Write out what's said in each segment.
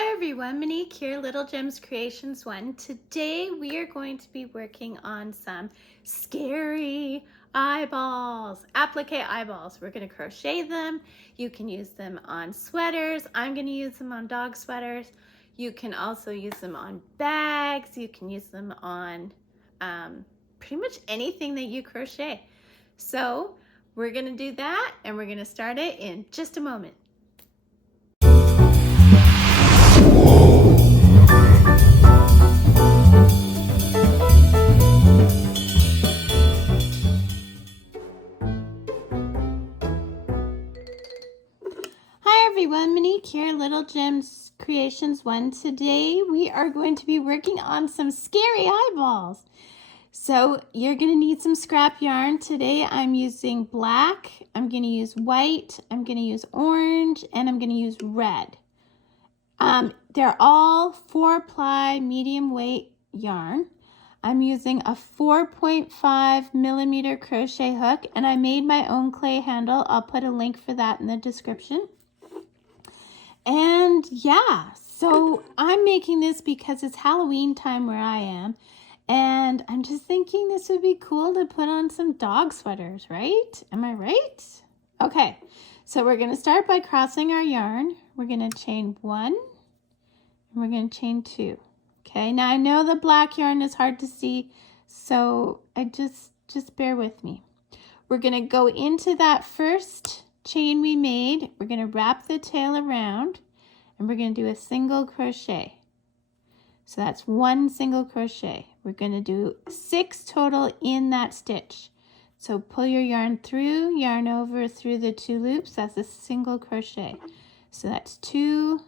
Hi everyone, Monique here, Little Gems Creations 1. Today we are going to be working on some scary eyeballs, applique eyeballs. We're going to crochet them. You can use them on sweaters. I'm going to use them on dog sweaters. You can also use them on bags. You can use them on pretty much anything that you crochet. So we're going to do that and we're going to start it in just a moment. Everyone, Monique here, Little Gems Creations 1. Today we are going to be working on some scary eyeballs. So you're going to need some scrap yarn. Today I'm using black, I'm going to use white, I'm going to use orange, and I'm going to use red. They're all 4-ply medium weight yarn. I'm using a 4.5 millimeter crochet hook, and I made my own clay handle. I'll put a link for that in the description. And yeah, so I'm making this because it's Halloween time where I am. And I'm just thinking this would be cool to put on some dog sweaters, right? Am I right? Okay, so we're going to start by crossing our yarn. We're going to chain 1 and we're going to chain 2. Okay, now I know the black yarn is hard to see, so I just bear with me. We're going to go into that first chain we made. We're going to wrap the tail around and we're going to do a single crochet. So that's 1 single crochet. We're going to do 6 total in that stitch. So pull your yarn through, yarn over through the 2 loops. That's a single crochet. So that's 2,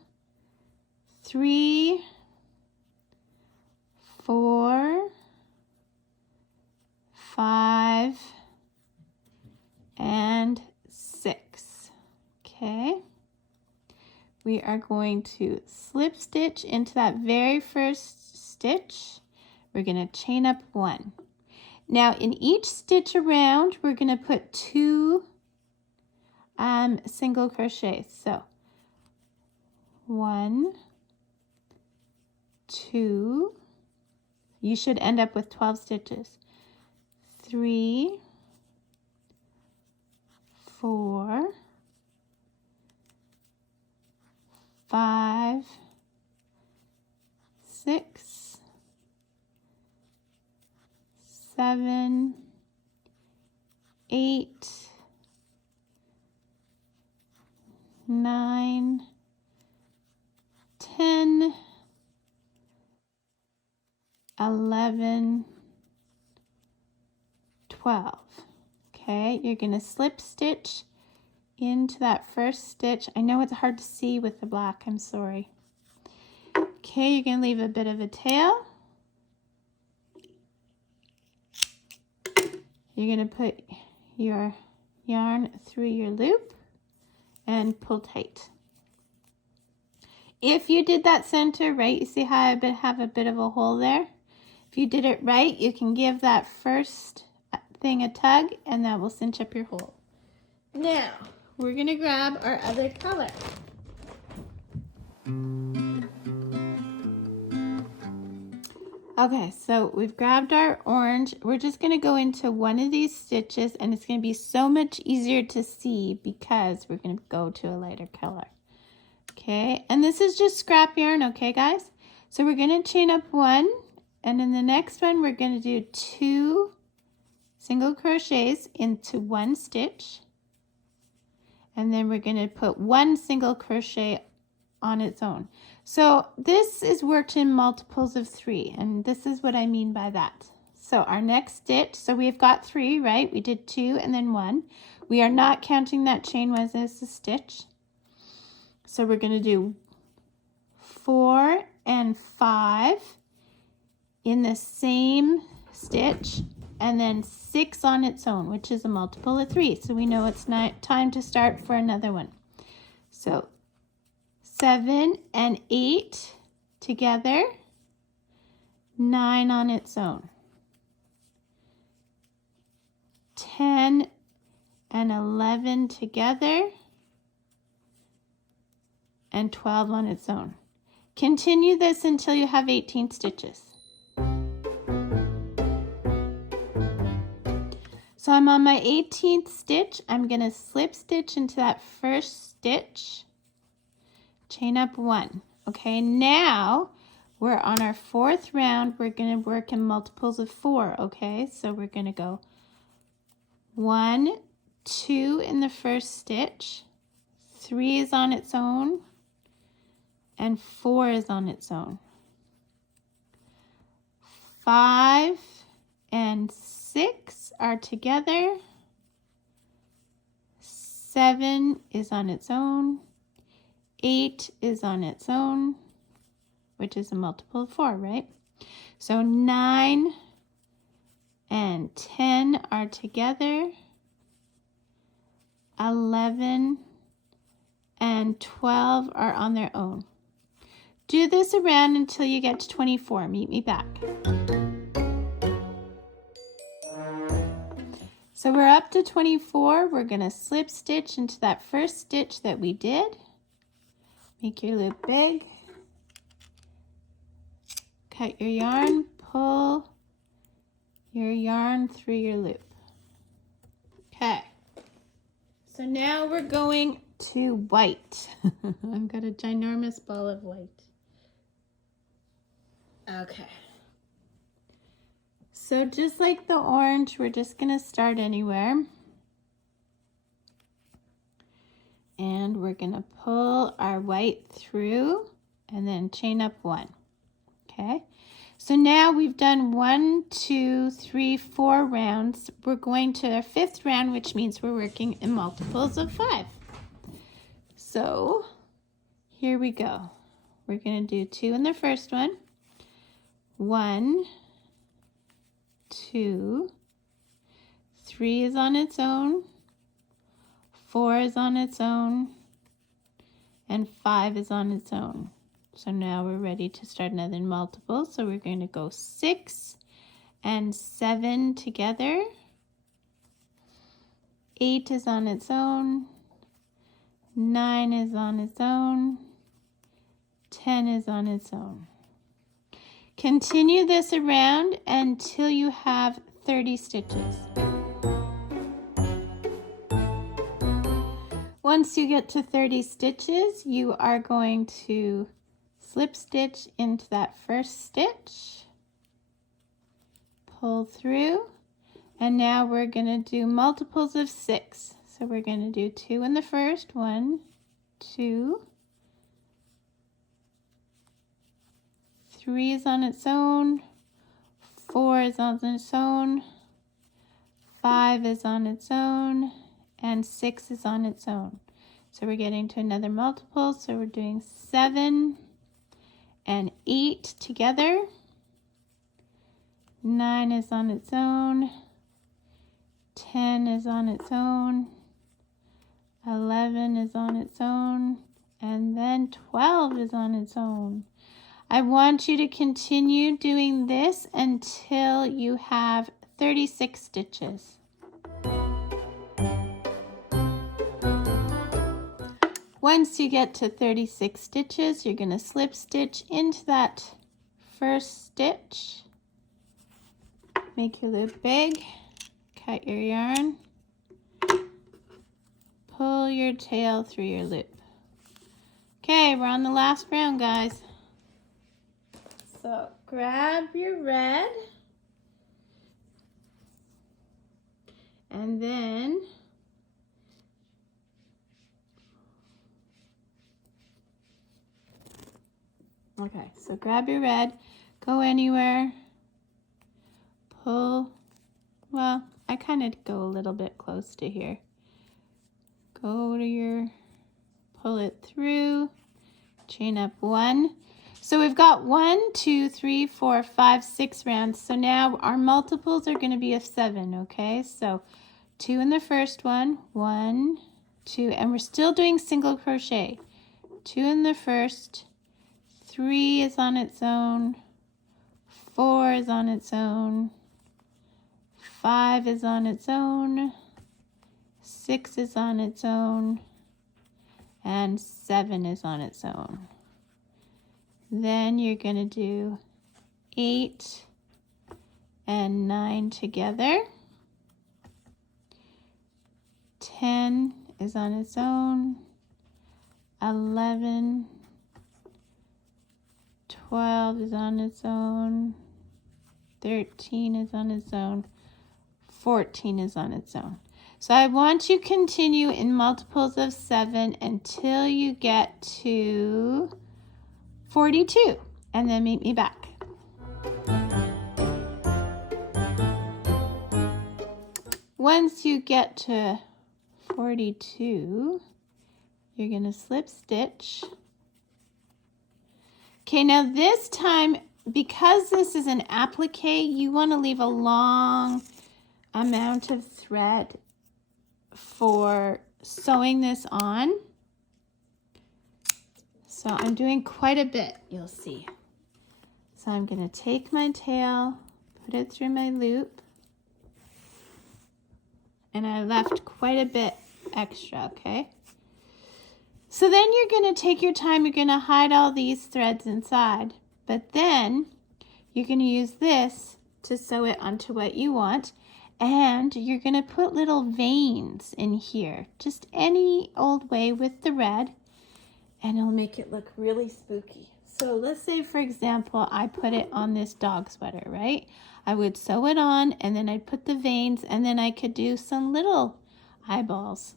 3, 4, 5, and 6. Okay, we are going to slip stitch into that very first stitch. We're going to chain up 1. Now in each stitch around we're going to put 2 single crochets. So 1, 2, you should end up with 12 stitches. 3, 4, 5, 6, 7, 8, 9, 10, 11, 12. Okay, you're going to slip stitch into that first stitch. I know it's hard to see with the black, I'm sorry. Okay, you're going to leave a bit of a tail. You're going to put your yarn through your loop and pull tight. If you did that center right, you see how I have a bit of a hole there? If you did it right, you can give that first thing a tug and that will cinch up your hole. Now, we're going to grab our other color. Okay, so we've grabbed our orange. We're just going to go into one of these stitches and it's going to be so much easier to see because we're going to go to a lighter color. Okay, and this is just scrap yarn, okay guys? So we're going to chain up 1 and in the next one we're going to do 2 single crochets into 1 stitch. And then we're going to put 1 single crochet on its own. So this is worked in multiples of 3, and this is what I mean by that. So our next stitch, so we've got 3, right? We did 2 and then 1. We are not counting that chain as a stitch. So we're going to do 4 and 5 in the same stitch, and then 6 on its own, which is a multiple of 3. So we know it's not time to start for another one. So 7 and 8 together, 9 on its own. 10 and 11 together, and 12 on its own. Continue this until you have 18 stitches. So I'm on my 18th stitch. I'm going to slip stitch into that first stitch, chain up 1. Okay, now we're on our 4th round. We're going to work in multiples of 4. Okay, so we're going to go 1, 2 in the first stitch, 3 is on its own, and 4 is on its own. 5 and 6 are together. 7 is on its own. 8 is on its own, which is a multiple of 4, right? So 9 and 10 are together. 11 and 12 are on their own. Do this around until you get to 24. Meet me back. So we're up to 24. We're going to slip stitch into that first stitch that we did. Make your loop big. Cut your yarn, pull your yarn through your loop. Okay. So now we're going to white. I've got a ginormous ball of white. Okay. So just like the orange, we're just going to start anywhere. And we're going to pull our white through and then chain up 1. Okay. So now we've done 1, 2, 3, 4 rounds. We're going to our 5th round, which means we're working in multiples of 5. So here we go. We're going to do 2 in the first one. 1, 2, 3 is on its own, 4 is on its own, and 5 is on its own. So now we're ready to start another multiple. So we're going to go 6 and 7 together. 8 is on its own, 9 is on its own, 10 is on its own. Continue this around until you have 30 stitches. Once you get to 30 stitches, you are going to slip stitch into that first stitch, pull through, and now we're going to do multiples of 6. So we're going to do 2 in the first, 1, 2, 3 is on its own, 4 is on its own, 5 is on its own, and 6 is on its own. So we're getting to another multiple, so we're doing 7 and 8 together. 9 is on its own, 10 is on its own, 11 is on its own, and then 12 is on its own. I want you to continue doing this until you have 36 stitches. Once you get to 36 stitches, you're going to slip stitch into that first stitch. Make your loop big, cut your yarn, pull your tail through your loop. Okay, we're on the last round, guys. So grab your red, and then so grab your red, go anywhere, pull, well, I kind of go a little bit close to here. Go to your, pull it through, chain up 1. So we've got 1, 2, 3, 4, 5, 6 rounds. So now our multiples are going to be of 7, okay? So 2 in the first one, 1, 2, and we're still doing single crochet. 2 in the first, 3 is on its own, 4 is on its own, 5 is on its own, 6 is on its own, and 7 is on its own. Then you're going to do 8 and 9 together. 10 is on its own. 11, 12 is on its own. 13 is on its own. 14 is on its own. So I want you to continue in multiples of 7 until you get to 42, and then meet me back. Once you get to 42, you're going to slip stitch. Okay, now this time, because this is an applique, you want to leave a long amount of thread for sewing this on. So I'm doing quite a bit, you'll see. So I'm going to take my tail, put it through my loop, and I left quite a bit extra, okay? So then you're going to take your time, you're going to hide all these threads inside, but then you're going to use this to sew it onto what you want, and you're going to put little veins in here, just any old way with the red, and it'll make it look really spooky. So let's say, for example, I put it on this dog sweater, right? I would sew it on, and then I'd put the veins, and then I could do some little eyeballs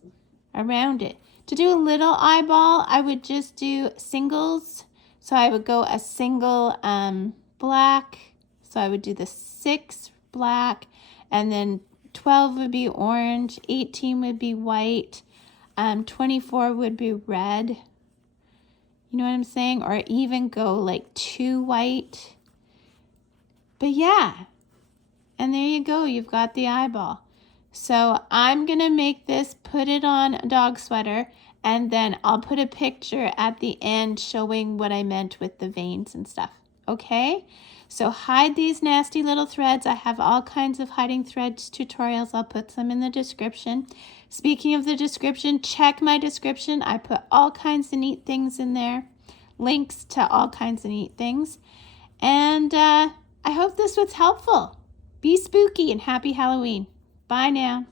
around it. To do a little eyeball, I would just do singles. So I would go a single black. So I would do the 6 black, and then 12 would be orange, 18 would be white, 24 would be red. You know what I'm saying? Or even go like 2 white. But yeah, and there you go. You've got the eyeball. So I'm going to make this, put it on a dog sweater, and then I'll put a picture at the end showing what I meant with the veins and stuff. Okay? So hide these nasty little threads. I have all kinds of hiding threads tutorials. I'll put some in the description. Speaking of the description, check my description. I put all kinds of neat things in there. Links to all kinds of neat things. And I hope this was helpful. Be spooky and happy Halloween. Bye now.